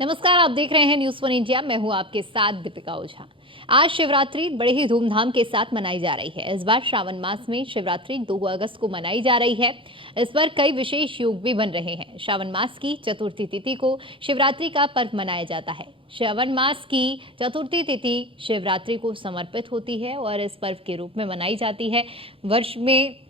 नमस्कार, आप देख रहे हैं न्यूज़ वन इंडिया। मैं हूं आपके साथ दीपिका ओझा। आज शिवरात्रि बड़े ही धूमधाम के साथ मनाई जा रही है। इस बार श्रावण मास में शिवरात्रि 2 अगस्त को मनाई जा रही है। इस पर कई विशेष योग भी बन रहे हैं। श्रावण मास की चतुर्थी तिथि को शिवरात्रि का पर्व मनाया जाता है। श्रावण मास की चतुर्थी तिथि शिवरात्रि को समर्पित होती है और इस पर्व के रूप में मनाई जाती है। वर्ष में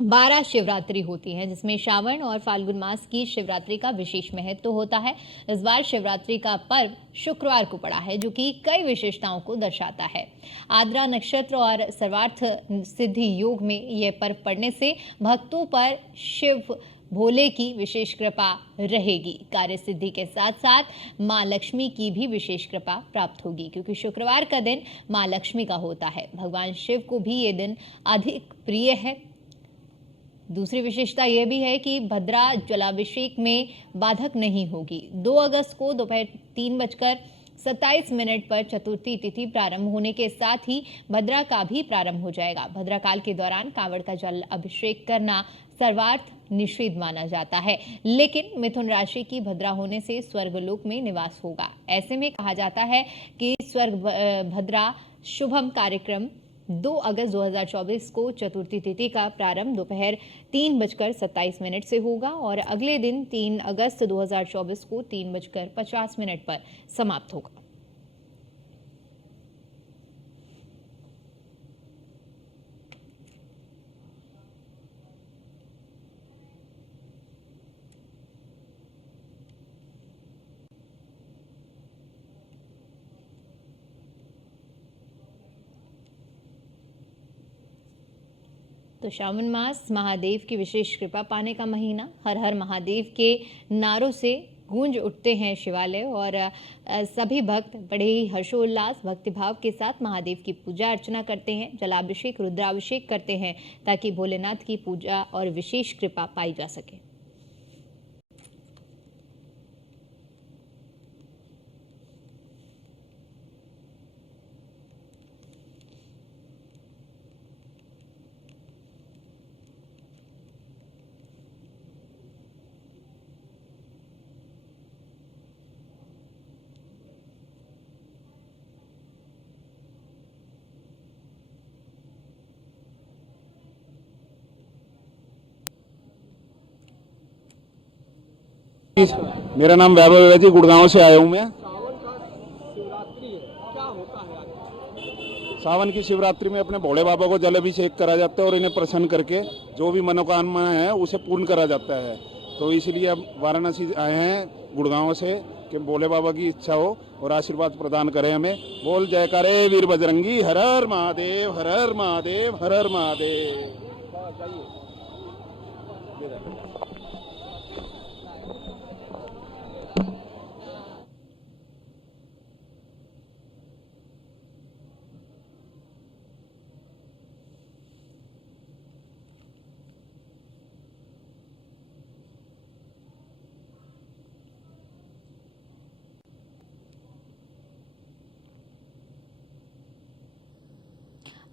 12 शिवरात्रि होती हैं, जिसमें श्रावण और फाल्गुन मास की शिवरात्रि का विशेष महत्व होता है। इस बार शिवरात्रि का पर्व शुक्रवार को पड़ा है, जो कि कई विशेषताओं को दर्शाता है। आद्रा नक्षत्र और सर्वार्थ सिद्धि योग में यह पर्व पड़ने से भक्तों पर शिव भोले की विशेष कृपा रहेगी। कार्य सिद्धि के साथ साथ मां लक्ष्मी की भी विशेष कृपा प्राप्त होगी, क्योंकि शुक्रवार का दिन मां लक्ष्मी का होता है। भगवान शिव को भी ये दिन अधिक प्रिय है। दूसरी विशेषता यह भी है कि भद्रा जलाभिषेक में बाधक नहीं होगी। 2 अगस्त को दोपहर 3:27 पर चतुर्थी तिथि प्रारंभ होने के साथ ही भद्रा का भी प्रारंभ हो जाएगा। भद्रा काल के दौरान कांवड़ का जल अभिषेक करना सर्वार्थ निषिद्ध माना जाता है, लेकिन मिथुन राशि की भद्रा होने से स्वर्गलोक में निवास होगा। ऐसे में कहा जाता है कि स्वर्ग भद्रा शुभम कार्यक्रम 2 अगस्त 2024 को चतुर्थी तिथि का प्रारंभ दोपहर 3:27 से होगा और अगले दिन 3 अगस्त 2024 को 3:50 पर समाप्त होगा। तो श्रावण मास महादेव की विशेष कृपा पाने का महीना। हर हर महादेव के नारों से गूंज उठते हैं शिवालय और सभी भक्त बड़े ही हर्षोल्लास भक्तिभाव के साथ महादेव की पूजा अर्चना करते हैं। जलाभिषेक रुद्राभिषेक करते हैं ताकि भोलेनाथ की पूजा और विशेष कृपा पाई जा सके। मेरा नाम वैभव है जी, गुड़गांव से आया हूँ मैं। सावन का शिवरात्रि है, क्या होता है आज? सावन की शिवरात्रि में अपने भोले बाबा को जल अभिषेक करा जाता है और इन्हें प्रसन्न करके जो भी मनोकामना है उसे पूर्ण करा जाता है। तो इसलिए अब वाराणसी आए हैं गुड़गांव से कि भोले बाबा की इच्छा हो और आशीर्वाद प्रदान करें हमें। बोल जयकारे वीर बजरंगी, हर हर महादेव, हर हर महादेव, हर हर महादेव।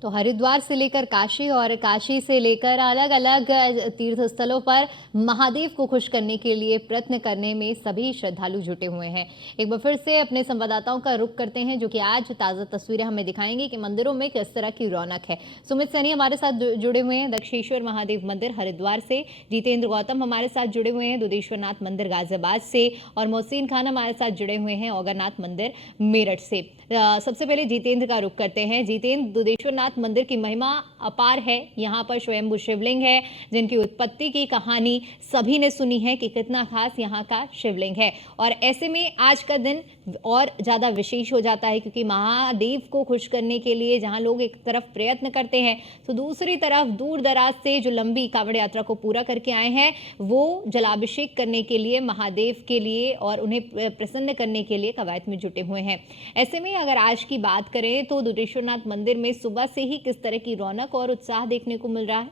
तो हरिद्वार से लेकर काशी और काशी से लेकर अलग अलग तीर्थ स्थलों पर महादेव को खुश करने के लिए प्रयत्न करने में सभी श्रद्धालु जुटे हुए हैं। एक बार फिर से अपने संवाददाताओं का रुख करते हैं, जो कि आज ताज़ा तस्वीरें हमें दिखाएंगे कि मंदिरों में किस तरह की रौनक है। सुमित सैनी हमारे साथ जुड़े हुए हैं दक्षेश्वर महादेव मंदिर हरिद्वार से, जितेंद्र गौतम हमारे साथ जुड़े हुए हैं दुधेश्वरनाथ मंदिर गाजियाबाद से और मोहसिन खान हमारे साथ जुड़े हुए हैं औगरनाथ मंदिर मेरठ से। सबसे पहले जितेंद्र का रुख करते हैं। जितेंद्र, दुधेश्वरनाथ मंदिर की महिमा अपार है। यहाँ पर स्वयंभू शिवलिंग है, जिनकी उत्पत्ति की कहानी सभी ने सुनी है कि कितना खास यहाँ का शिवलिंग है। और ऐसे में आज का दिन और ज्यादा विशेष हो जाता है, क्योंकि महादेव को खुश करने के लिए जहाँ लोग एक तरफ प्रयत्न करते हैं, तो दूसरी तरफ दूर दराज से जो लंबी कांवड़ यात्रा को पूरा करके आए हैं, वो जलाभिषेक करने के लिए महादेव के लिए और उन्हें प्रसन्न करने के लिए कवायद में जुटे हुए हैं। ऐसे में अगर आज की बात करें तो दुधेश्वरनाथ मंदिर में सुबह से ही किस तरह की रौनक और उत्साह देखने को मिल रहा है?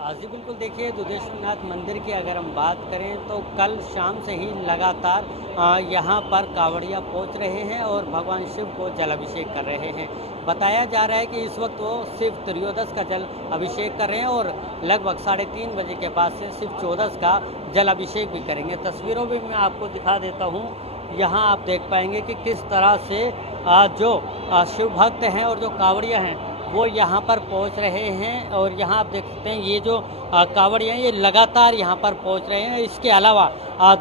जी बिल्कुल, देखिए दुधेश्वरनाथ मंदिर की अगर हम बात करें तो कल शाम से ही लगातार यहाँ पर कांवड़िया पहुँच रहे हैं और भगवान शिव को जलाभिषेक कर रहे हैं। बताया जा रहा है कि इस वक्त वो शिव त्रयोदश का जल अभिषेक कर रहे हैं और लगभग 3:30 बजे के बाद से शिव चौदश का जल अभिषेक भी करेंगे। तस्वीरों में मैं आपको दिखा देता हूँ, यहाँ आप देख पाएंगे कि किस तरह से जो शिव भक्त हैं और जो कांवड़िया हैं वो यहाँ पर पहुँच रहे हैं। और यहाँ आप देख सकते हैं ये जो कांवड़िया हैं ये लगातार यहाँ पर पहुँच रहे हैं। इसके अलावा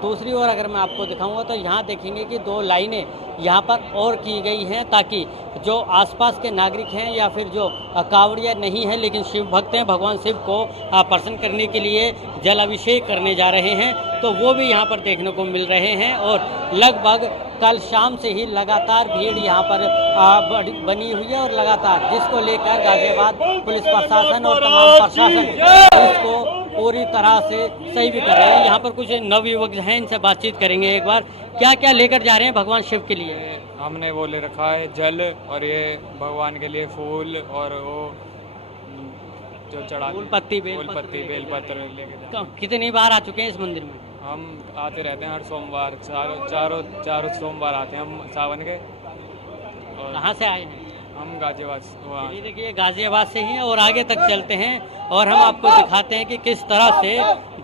दूसरी ओर अगर मैं आपको दिखाऊंगा तो यहाँ देखेंगे कि 2 लाइनें यहाँ पर और की गई हैं ताकि जो आसपास के नागरिक हैं या फिर जो कांवड़िया नहीं हैं लेकिन शिव भक्त हैं, भगवान शिव को प्रसन्न करने के लिए जल अभिषेक करने जा रहे हैं, तो वो भी यहाँ पर देखने को मिल रहे हैं। और लगभग कल शाम से ही लगातार भीड़ यहाँ पर बनी हुई है और लगातार जिसको लेकर गाजियाबाद पुलिस प्रशासन और तमाम प्रशासन इसको पूरी तरह से सही भी कर रहे हैं। यहाँ पर कुछ नवयुवक हैं, इनसे बातचीत करेंगे एक बार। क्या क्या लेकर जा रहे हैं भगवान शिव के लिए? हमने वो ले रखा है जल, और ये भगवान के लिए फूल और वो जो चढ़ा फूल पत्ती बेलपत्र लेके जा। कितनी बार आ चुके हैं इस मंदिर में? हम आते रहते हैं हर सोमवार, चारों सोमवार आते हैं हम सावन के। और कहाँ से आए हैं? हम गाजियाबाद वहाँ। ये देखिए गाजियाबाद से ही हैं और आगे तक चलते हैं और हम आपको दिखाते हैं कि किस तरह से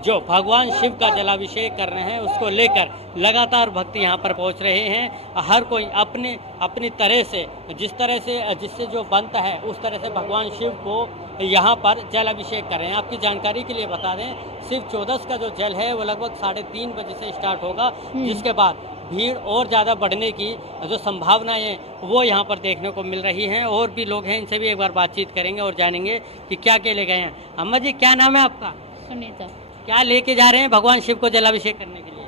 जो भगवान शिव का जलाभिषेक कर रहे हैं उसको लेकर लगातार भक्त यहाँ पर पहुँच रहे हैं। हर कोई अपनी तरह से जिससे जो बनता है उस तरह से भगवान शिव को यहाँ पर जल अभिषेक कर रहे हैं। आपकी जानकारी के लिए बता दें, शिव चौदश का जो जल है वो लगभग 3:30 बजे से स्टार्ट होगा, जिसके बाद भीड़ और ज़्यादा बढ़ने की जो संभावनाएं हैं वो यहाँ पर देखने को मिल रही हैं। और भी लोग हैं, इनसे भी एक बार बातचीत करेंगे और जानेंगे कि क्या क्या ले गए हैं। अम्मा जी, क्या नाम है आपका? सुनीता। क्या लेके जा रहे हैं भगवान शिव को जलाभिषेक करने के लिए?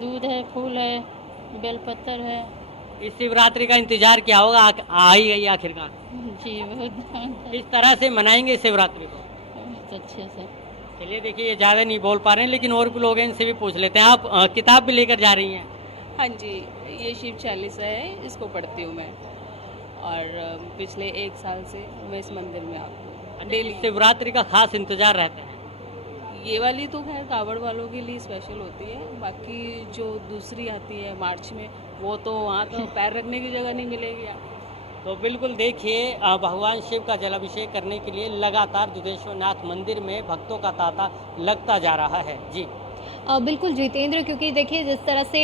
दूध है, फूल है, बेलपत्र है। इस शिवरात्रि का इंतजार क्या होगा, आ ही गई आखिरकार। जी बहुत इस तरह से मनाएंगे शिवरात्रि को? अच्छे से। चलिए देखिए, ये ज़्यादा नहीं बोल पा रहे हैं लेकिन और भी लोग हैं, इनसे भी पूछ लेते हैं। आप किताब भी लेकर जा रही हैं? हाँ जी, ये शिव चालीसा है, इसको पढ़ती हूँ मैं और पिछले 1 साल से मैं इस मंदिर में आती हूँ डेली। शिवरात्रि का खास इंतजार रहता है? ये वाली तो खैर कावड़ वालों के लिए स्पेशल होती है, बाकी जो दूसरी आती है मार्च में वो तो वहाँ तो पैर रखने की जगह नहीं मिलेगी आपको। तो बिल्कुल देखिए, भगवान शिव का जलाभिषेक करने के लिए लगातार दुधेश्वरनाथ मंदिर में भक्तों का तांता लगता जा रहा है। जी बिल्कुल जितेंद्र, क्योंकि देखिए जिस तरह से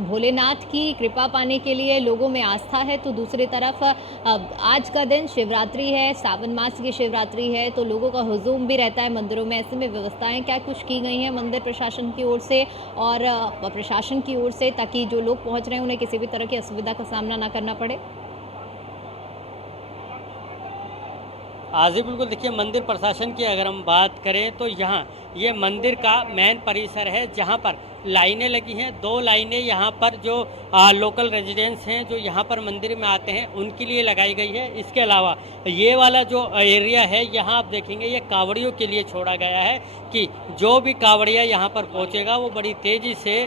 भोलेनाथ की कृपा पाने के लिए लोगों में आस्था है, तो दूसरी तरफ आज का दिन शिवरात्रि है, सावन मास की शिवरात्रि है, तो लोगों का हुजूम भी रहता है मंदिरों में। ऐसे में व्यवस्थाएं क्या कुछ की गई हैं मंदिर प्रशासन की ओर से और प्रशासन की ओर से, ताकि जो लोग पहुंच रहे हैं उन्हें किसी भी तरह की असुविधा का सामना ना करना पड़े? जी बिल्कुल, देखिए मंदिर प्रशासन की अगर हम बात करें तो यहाँ ये मंदिर का मेन परिसर है जहाँ पर लाइनें लगी हैं। 2 लाइनें यहाँ पर जो लोकल रेजिडेंट्स हैं जो यहाँ पर मंदिर में आते हैं उनके लिए लगाई गई है। इसके अलावा ये वाला जो एरिया है यहाँ आप देखेंगे ये कांवड़ियों के लिए छोड़ा गया है कि जो भी कांवड़िया यहाँ पर पहुँचेगा वो बड़ी तेज़ी से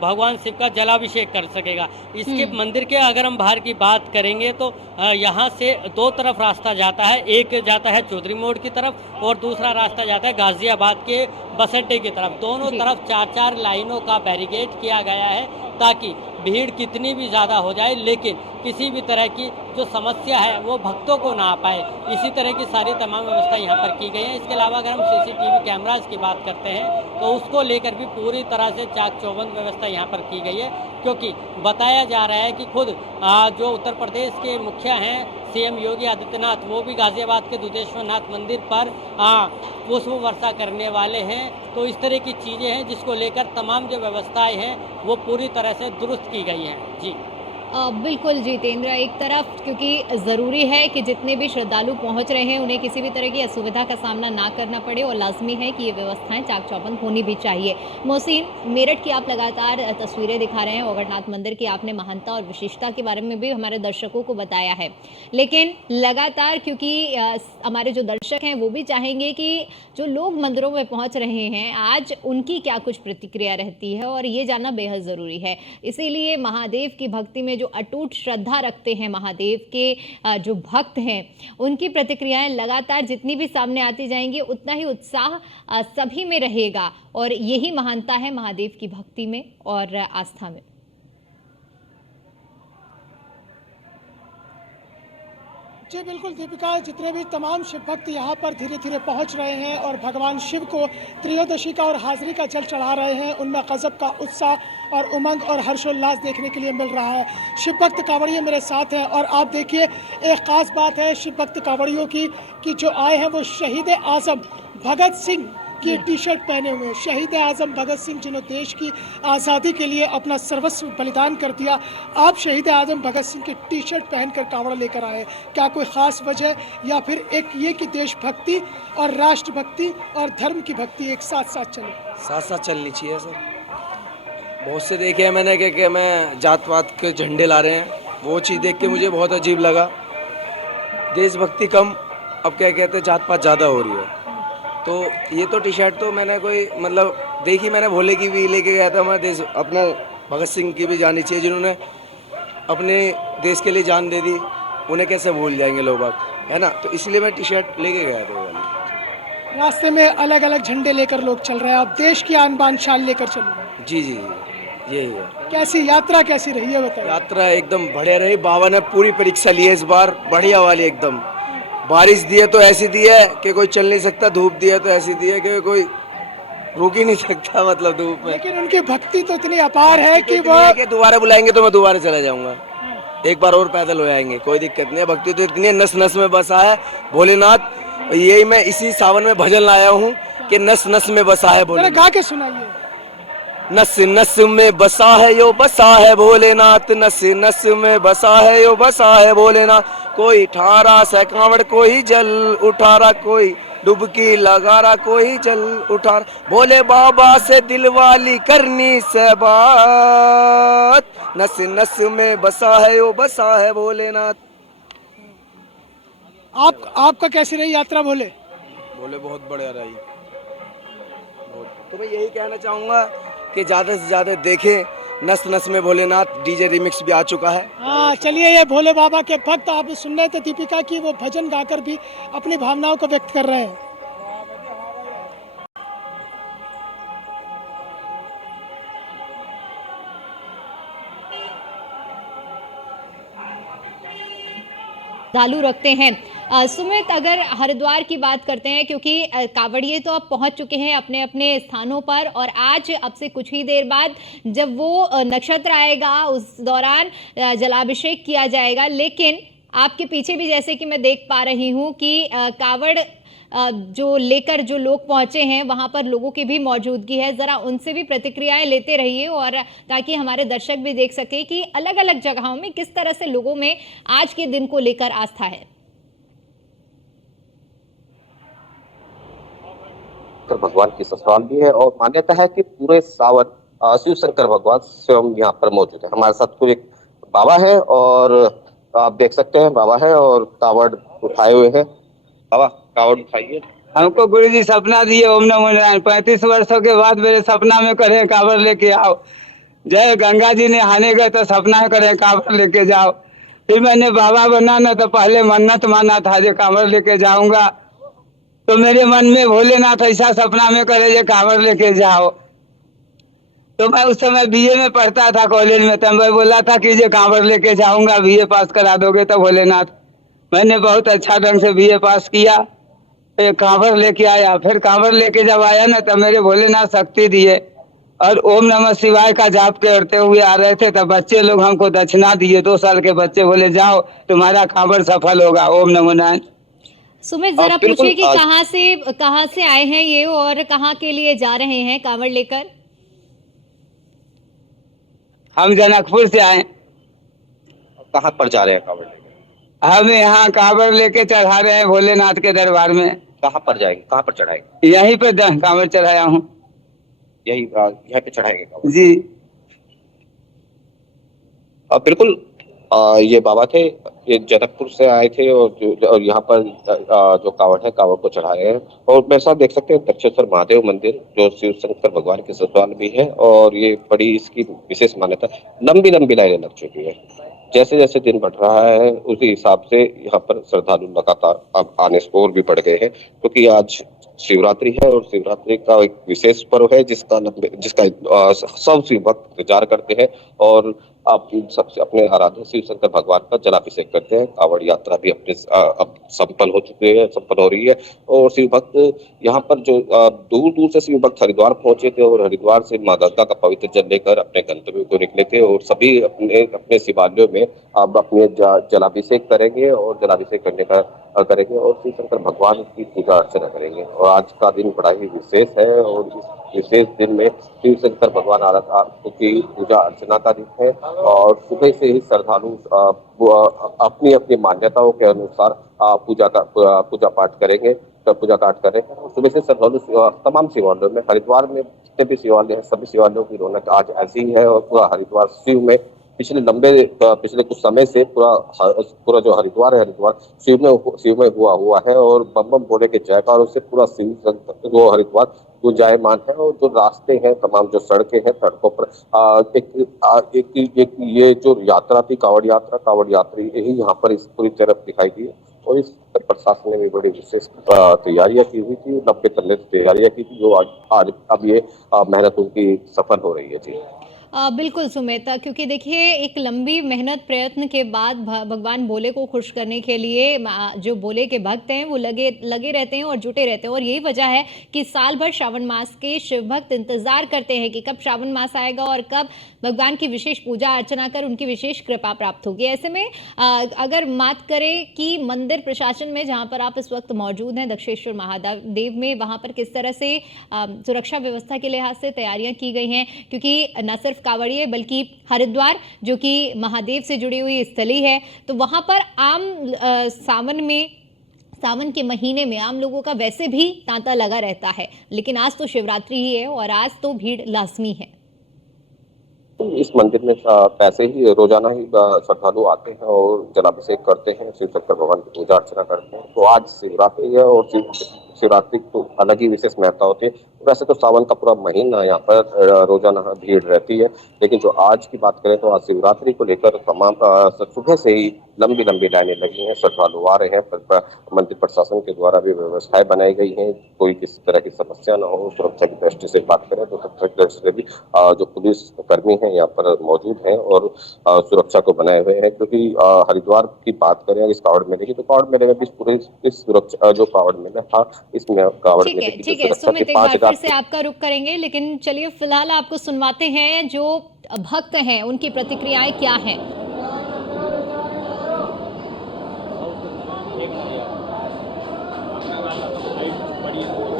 भगवान शिव का जलाभिषेक कर सकेगा। इसके मंदिर के अगर हम बाहर की बात करेंगे तो यहाँ से 2 तरफ रास्ता जाता है, एक जाता है चौधरी मोड़ की तरफ और दूसरा रास्ता जाता है गाजियाबाद के बस अड्डे की तरफ। दोनों तरफ 4-4 लाइनों का बैरिकेड किया गया है ताकि भीड़ कितनी भी ज़्यादा हो जाए लेकिन किसी भी तरह की जो समस्या है वो भक्तों को ना आ पाए, इसी तरह की सारी तमाम व्यवस्था यहाँ पर की गई है। इसके अलावा अगर हम CCTV कैमरास की बात करते हैं तो उसको लेकर भी पूरी तरह से चाक चौबंद व्यवस्था यहाँ पर की गई है, क्योंकि बताया जा रहा है कि खुद जो उत्तर प्रदेश के मुखिया हैं CM योगी आदित्यनाथ, वो भी गाजियाबाद के दुधेश्वरनाथ मंदिर पर पुष्प वर्षा करने वाले हैं। तो इस तरह की चीज़ें हैं जिसको लेकर तमाम जो व्यवस्थाएं हैं वो पूरी तरह से दुरुस्त की गई हैं। जी बिल्कुल जितेंद्र, एक तरफ क्योंकि ज़रूरी है कि जितने भी श्रद्धालु पहुंच रहे हैं उन्हें किसी भी तरह की असुविधा का सामना ना करना पड़े और लाजमी है कि ये व्यवस्थाएं चाक चौबंद होनी भी चाहिए। मोहसिन, मेरठ की आप लगातार तस्वीरें दिखा रहे हैं, ओगढ़नाथ मंदिर की आपने महानता और विशेषता के बारे में भी हमारे दर्शकों को बताया है, लेकिन लगातार क्योंकि हमारे जो दर्शक हैं वो भी चाहेंगे कि जो लोग मंदिरों में पहुँच रहे हैं आज उनकी क्या कुछ प्रतिक्रिया रहती है और ये जानना बेहद ज़रूरी है। इसीलिए महादेव की भक्ति में जो अटूट श्रद्धा रखते हैं महादेव के जो भक्त हैं, उनकी प्रतिक्रियाएं लगातार जितनी भी सामने आती जाएंगी उतना ही उत्साह सभी में रहेगा और यही महानता है महादेव की भक्ति में और आस्था में। जी बिल्कुल दीपिका, जितने भी तमाम शिव भक्त यहाँ पर धीरे धीरे पहुँच रहे हैं और भगवान शिव को त्रयोदशी का और हाजिरी का जल चढ़ा रहे हैं, उनमें गजब का उत्साह और उमंग और हर्षोल्लास देखने के लिए मिल रहा है। शिव भक्त कांवड़िए मेरे साथ हैं और आप देखिए एक ख़ास बात है शिव भक्त कांवड़ियों की कि जो आए हैं वो शहीद आज़म भगत सिंह की टी शर्ट पहने हुए। शहीद आज़म भगत सिंह जिन्होंने देश की आज़ादी के लिए अपना सर्वस्व बलिदान कर दिया, आप शहीद आज़म भगत सिंह की टी शर्ट पहनकर कांवड़ा लेकर आए, क्या कोई ख़ास वजह या फिर एक ये कि देशभक्ति और राष्ट्रभक्ति और धर्म की भक्ति एक साथ साथ चले? साथ साथ चलनी चाहिए सर। बहुत से देखे हैं मैंने कि मैं जात पात के झंडे ला रहे हैं, वो चीज़ देख के मुझे बहुत अजीब लगा। देशभक्ति कम, अब क्या कहते हैं जात पात ज़्यादा हो रही है। तो ये तो टी शर्ट तो मैंने कोई मतलब देखी, मैंने भोले की भी लेके गया था। मैं देश अपने भगत सिंह की भी जानी चाहिए जिन्होंने अपने देश के लिए जान दे दी, उन्हें कैसे भूल जाएंगे लोग, है ना। तो इसलिए मैं टी शर्ट लेके गया था वाली। रास्ते में अलग अलग झंडे लेकर लोग चल रहे हैं, आप देश की आन बान शान लेकर चलो। जी जी यही है। कैसी यात्रा कैसी रही है बताइए? यात्रा एकदम बढ़िया रही। बाबा ने पूरी परीक्षा ली है इस बार, बढ़िया वाली एकदम। बारिश दी है तो ऐसी दी है कि कोई चल नहीं सकता, धूप दी है तो ऐसी दी है कि कोई रुक ही नहीं सकता, मतलब धूप में। लेकिन उनकी भक्ति तो इतनी अपार है कि वो दोबारा बुलाएंगे तो मैं दोबारा चला जाऊंगा, एक बार और पैदल हो जाएंगे, कोई दिक्कत नहीं है। भक्ति तो इतनी है, नस नस में बसा है भोलेनाथ। यही मैं इसी सावन में भजन लाया हूँ कि नस नस में बसा है भोलेनाथ। गा के सुनाइए। नस नस में बसा है यो बसा है भोलेनाथ, नस नस में बसा है यो बसा है भोलेनाथ। कोई ठारा से कांवड़ कोई जल उठा रहा, कोई डुबकी लगा रहा, कोई जल उठा रहा। भोले बाबा से दिलवाली करनी से बात, नस नस में बसा है यो बसा है भोलेनाथ। आपका कैसी रही यात्रा भोले? भोले बहुत बढ़िया रही। तो मैं यही कहना चाहूँगा कि ज़्यादा से ज़्यादा देखें नस नस में भोलेनाथ। डीजे रिमिक्स भी आ चुका है। हाँ चलिए, ये भोले बाबा के भक्त आप सुन रहे थे दीपिका की, वो भजन गाकर भी अपनी भावनाओं को व्यक्त कर रहे हैं। श्रद्धालु रखते हैं। सुमित, अगर हरिद्वार की बात करते हैं, क्योंकि कांवड़िए तो अब पहुंच चुके हैं अपने अपने स्थानों पर और आज अब से कुछ ही देर बाद जब वो नक्षत्र आएगा उस दौरान जलाभिषेक किया जाएगा, लेकिन आपके पीछे भी जैसे कि मैं देख पा रही हूं कि कांवड़ जो लेकर जो लोग पहुंचे हैं वहां पर लोगों की भी मौजूदगी है। जरा उनसे भी प्रतिक्रियाएं लेते रहिए और ताकि हमारे दर्शक भी देख सके कि अलग अलग जगहों में किस तरह से लोगों में आज के दिन को लेकर आस्था है। भगवान की ससुराल भी है और मान्यता है कि पूरे सावन शिव शंकर भगवान स्वयं यहाँ पर मौजूद है। हमारे साथ कोई एक बाबा है और आप देख सकते हैं बाबा है और कावड़ उठाए हुए हैं। बाबा कावड़ उठाइए। हमको गुरु जी सपना दिए, ओम नमो नारायण। 35 वर्षों के बाद मेरे सपना में करे कावड़ लेके आओ। जय गंगा जी नहाने गए तो सपना करे कावड़ लेके जाओ। फिर मैंने बाबा बना ना तो पहले मन्नत माना था जो कावड़ लेके जाऊंगा, तो मेरे मन में भोलेनाथ ऐसा सपना में करे ये कांवड़ लेके जाओ। तो मैं उस समय बीए में पढ़ता था कॉलेज में, तब मैं बोला था कि ये कांवड़ लेके जाऊंगा, बीए पास करा दोगे तो भोलेनाथ। मैंने बहुत अच्छा ढंग से बीए पास किया, कांवड़ लेके आया। फिर कांवड़ लेके जब आया ना तब मेरे भोलेनाथ शक्ति दिए और ओम नमः शिवाय का जाप करते हुए आ रहे थे, तब बच्चे लोग हमको दक्षिणा दिए। 2 साल के बच्चे बोले जाओ तुम्हारा कांवड़ सफल होगा। ओम नमो नारायण। सुमित, जरा पूछिए कि कहाँ से आए हैं ये और कहाँ के लिए जा रहे हैं कांवड़ लेकर? हम जनकपुर से आए। कहाँ पर जा रहे हैं कावड़ लेके? हम यहाँ कांवड़ लेके चढ़ा रहे हैं भोलेनाथ के दरबार में। कहाँ पर जाएंगे, कहाँ पर चढ़ाएंगे? यहीं पे कांवड़ चढ़ाया हूँ। यहीं पे चढ़ाएंगे कावड़ जी। बिल्कुल। ये बाबा थे, ये जनकपुर से आए थे और यहाँ पर जो कावड़ है कावड़ को चढ़ाए हैं। और मेरे साथ देख सकते हैं दक्षेश्वर महादेव मंदिर जो शिव शंकर भगवान के ससुराल भी है और ये बड़ी इसकी विशेष मान्यता, लंबी लंबी लाइनें लग चुकी है। जैसे जैसे दिन बढ़ रहा है उसी हिसाब से यहाँ पर श्रद्धालु लगातार अब आने और भी बढ़ गए हैं, क्योंकि आज शिवरात्रि है और शिवरात्रि का एक विशेष पर्व है जिसका सब शिव भक्त इंतजार करते हैं और आप सबसे अपने आराध्य शिव शंकर भगवान का जलाभिषेक करते हैं। कांवड़ यात्रा भी अपने अब संपन्न हो रही है और शिव भक्त यहाँ पर जो दूर दूर से शिव भक्त हरिद्वार पहुंचे थे और हरिद्वार से मां गंगा का पवित्र जल लेकर अपने गंतव्य को निकले थे और सभी अपने अपने शिवालयों में अब अपने जलाभिषेक करेंगे और जलाभिषेक करेंगे और शिव शंकर भगवान की पूजा अर्चना करेंगे। और आज का दिन बड़ा ही विशेष है और इस विशेष दिन में शिव शंकर भगवान की पूजा अर्चना का दिन है और सुबह से ही श्रद्धालु अपनी अपनी मान्यताओं के अनुसार पूजा पाठ करेंगे, पूजा पाठ करें। सुबह से श्रद्धालु तमाम शिवालयों में, हरिद्वार में जितने भी शिवालय हैं सभी शिवालयों की रौनक आज ऐसी ही है और पूरा हरिद्वार शिव में पिछले कुछ समय से पूरा जो हरिद्वार है, हरिद्वार शिव में हुआ है और बम बम भोले के जयकारों से पूरा जो हरिद्वार गुंजायमान है और जो रास्ते हैं, तमाम जो सड़कें हैं, सड़कों पर एक ये जो यात्रा थी कांवड़ यात्री यही यहाँ पर इस पूरी तरफ दिखाई दी और इस प्रशासन ने भी बड़ी विशेष तैयारियां की हुई थी, 90 तैयारियां की थी जो आज अब ये मेहनत उनकी सफल हो रही है। जी बिल्कुल सुमेता, क्योंकि देखिए एक लंबी मेहनत प्रयत्न के बाद भगवान भोले को खुश करने के लिए जो भोले के भक्त हैं वो लगे रहते हैं और जुटे रहते हैं और यही वजह है कि साल भर श्रावण मास के शिव भक्त इंतजार करते हैं कि कब श्रावण मास आएगा और कब भगवान की विशेष पूजा अर्चना कर उनकी विशेष कृपा प्राप्त होगी। ऐसे में अगर बात करें कि मंदिर प्रशासन में जहाँ पर आप इस वक्त मौजूद हैं दक्षेश्वर महादेव में, वहाँ पर किस तरह से सुरक्षा व्यवस्था के लिहाज से तैयारियां की गई हैं, क्योंकि न सिर्फ कांवड़िए बल्कि हरिद्वार जो कि महादेव से जुड़ी हुई स्थली है, तो वहां पर सावन के महीने में आम लोगों का वैसे भी तांता लगा रहता है, लेकिन आज तो शिवरात्रि ही है और आज तो भीड़ लाजमी है। इस मंदिर में पैसे ही रोजाना ही श्रद्धालु आते हैं और जलाभिषेक करते हैं, शिव शंकर भगवान की पूजा अर्चना करते हैं। तो आज शिवरात्रि है और शिवरात्रि तो अलग ही विशेष महत्ता होती है। वैसे तो सावन का पूरा महीना यहाँ पर रोजाना भीड़ रहती है, लेकिन जो आज की बात करें तो आज शिवरात्रि को लेकर तमाम सुबह से ही लंबी लाइनें लगी हैं, श्रद्धालु आ रहे हैं। मंदिर प्रशासन के द्वारा भी व्यवस्थाएं बनाई गई हैं, कोई किसी तरह की समस्या न हो। सुरक्षा की दृष्टि से बात करें तो सुरक्षा की दृष्टि से भी जो पुलिस कर्मी हैं यहाँ पर मौजूद हैं और सुरक्षा को बनाए हुए हैं, क्योंकि हरिद्वार की बात करें इस कांवड़ मेले की तो कांवड़ मेले में भी पूरी सुरक्षा जो कांवड़ मेला था इसमें कांवड़ मेले की सुरक्षा के 5,000 से आपका रुख करेंगे, लेकिन चलिए फिलहाल आपको सुनवाते हैं जो भक्त हैं उनकी प्रतिक्रियाएं क्या हैं।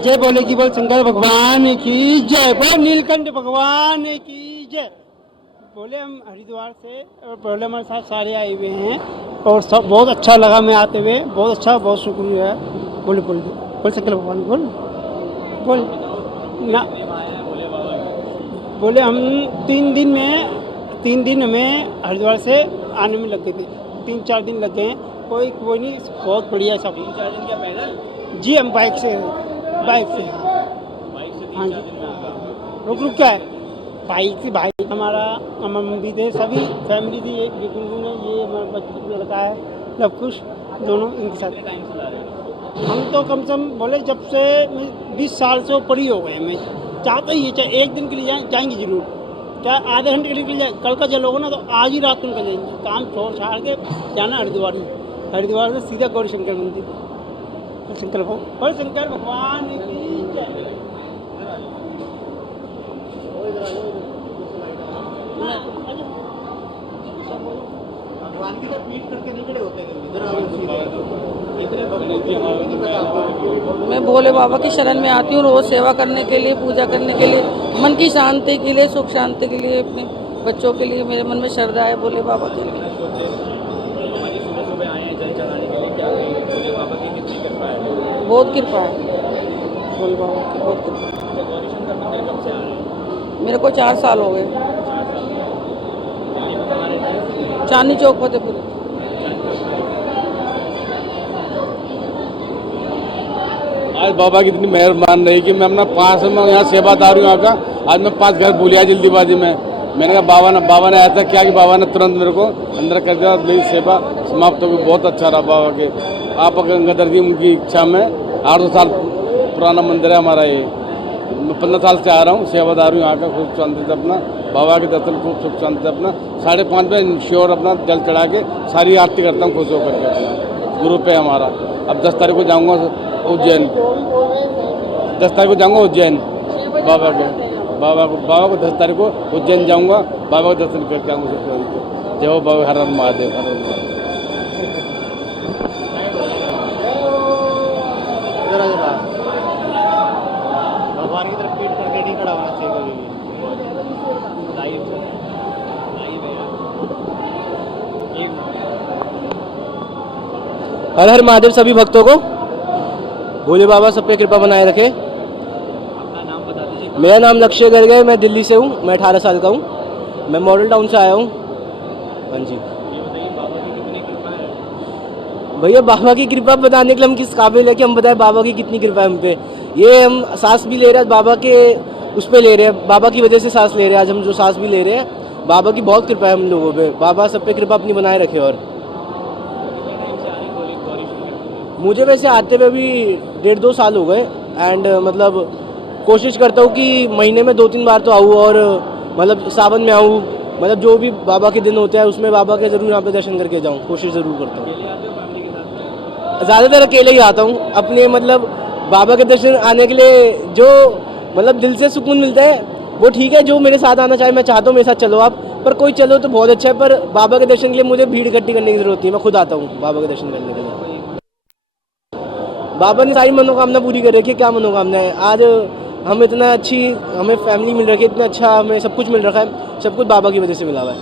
जय बोले की बोल शंकर भगवान की जय, बोल नीलकंठ भगवान की जय। बोले हम हरिद्वार से और बोले हमारे साथ सारे आए हुए हैं और सब बहुत अच्छा लगा मैं आते हुए, बहुत अच्छा, बहुत शुक्रिया है। बोल शंकर भगवान बोल ना। बोले हम 3 दिन हमें हरिद्वार से आने में लग गए थे, 3-4 दिन लग गए हैं। कोई नहीं, बहुत बढ़िया सब। 3-4 दिन क्या पैदल? जी हम बाइक से हाँ जी, रुक क्या है बाइक से। भाई हमारा मम्मी थे, सभी फैमिली थी, एक गुनगुन है, ये हमारा बच्चा लड़का है लवकुश, दोनों इनके साथ टाइम से ला रहे हैं। हम तो कम से कम बोले जब से 20 साल से ऊपर ही हो गए। मैं चाहता ही चाहे एक दिन के लिए जाएंगे जरूर, क्या आधे घंटे के लिए निकल जाए। कल का जल होगा ना तो आज ही रात को निकल जाएंगे, काम छोड़ छाड़ के जाना हरिद्वार में, हरिद्वार से सीधा गौरी शंकर मंदिर। शंकर भगवान की जय। मैं भोले बाबा की शरण में आती हूँ रोज सेवा करने के लिए, पूजा करने के लिए, मन की शांति के लिए, सुख शांति के लिए, अपने बच्चों के लिए। मेरे मन में श्रद्धा है भोले बाबा के लिए। बहुत कृपा है भोले बाबा की, बहुत कृपा। मेरे को 4 साल हो गए। चांदनी चौक फतेहपुर। आज बाबा की इतनी मेहरबान रही कि मैं अपना 5 में यहाँ सेवादार हूँ यहाँ का। आज मैं 5 घर भूलिया जल्दीबाजी में, मैंने कहा बाबा ने ऐसा किया कि बाबा ने तुरंत मेरे को अंदर कर दिया, मेरी सेवा समाप्त हो गई। बहुत अच्छा रहा बाबा के। आप गंगाधर जी उनकी इच्छा में 800 साल पुराना मंदिर है हमारा ये। मैं 15 साल से आ रहा हूँ, सेवादार हूँ यहाँ का। खूब शांति से अपना बाबा के दर्शन, खूब सुख शांति से अपना 5:30 बजे श्योर अपना जल चढ़ा के सारी आरती करता हूँ खुश होकर के अपना। गुरु पे हमारा। अब 10 तारीख को जाऊँगा उज्जैन, 10 तारीख को जाऊँगा उज्जैन बाबा को 10 तारीख को उज्जैन जाऊँगा, बाबा को दर्शन करके आऊँगा। जय हो बाबा, हर हर महादेव, हर हर महादेव। भगवान की तरफ पीठ करके नहीं खड़ा होना चाहिए। हर हर महादेव सभी भक्तों को। भोले बाबा सब पे कृपा बनाए रखे। मेरा नाम लक्ष्य गर्ग है, मैं दिल्ली से हूँ। मैं 18 साल का हूँ। मैं मॉडल टाउन से आया हूँ। हाँ जी भैया, बाबा की कृपा बताने के लिए हम किस काबिल है कि हम बताएं बाबा की कितनी कृपा है हम पे। ये हम सांस भी ले रहे हैं बाबा के उस पे ले रहे हैं, बाबा की वजह से सांस ले रहे हैं। आज हम जो सांस भी ले रहे हैं, बाबा की बहुत कृपा है हम लोगों पे। बाबा सब पे कृपा अपनी बनाए रखे। और मुझे वैसे आते हुए भी 1.5-2 साल हो गए। एंड मतलब कोशिश करता हूँ कि महीने में 2-3 बार तो आऊँ, और मतलब सावन में आऊँ। मतलब जो भी बाबा के दिन होते हैं उसमें बाबा के ज़रूर यहाँ पे दर्शन करके जाऊँ, कोशिश ज़रूर करता हूँ। ज़्यादातर अकेले ही आता हूँ अपने। मतलब बाबा के दर्शन आने के लिए जो मतलब दिल से सुकून मिलता है वो ठीक है। जो मेरे साथ आना चाहे, मैं चाहता हूँ मेरे साथ चलो आप, पर कोई चलो तो बहुत अच्छा है। पर बाबा के दर्शन के लिए मुझे भीड़ इकट्ठी करने की ज़रूरत नहीं है। मैं खुद आता हूँ बाबा के दर्शन करने के लिए। बाबा ने सारी मनोकामना पूरी कर रखी है। क्या मनोकामना है? आज हम इतना अच्छी हमें फैमिली मिल रखी है, इतना अच्छा हमें सब कुछ मिल रखा है। सब कुछ बाबा की वजह से मिला हुआ है।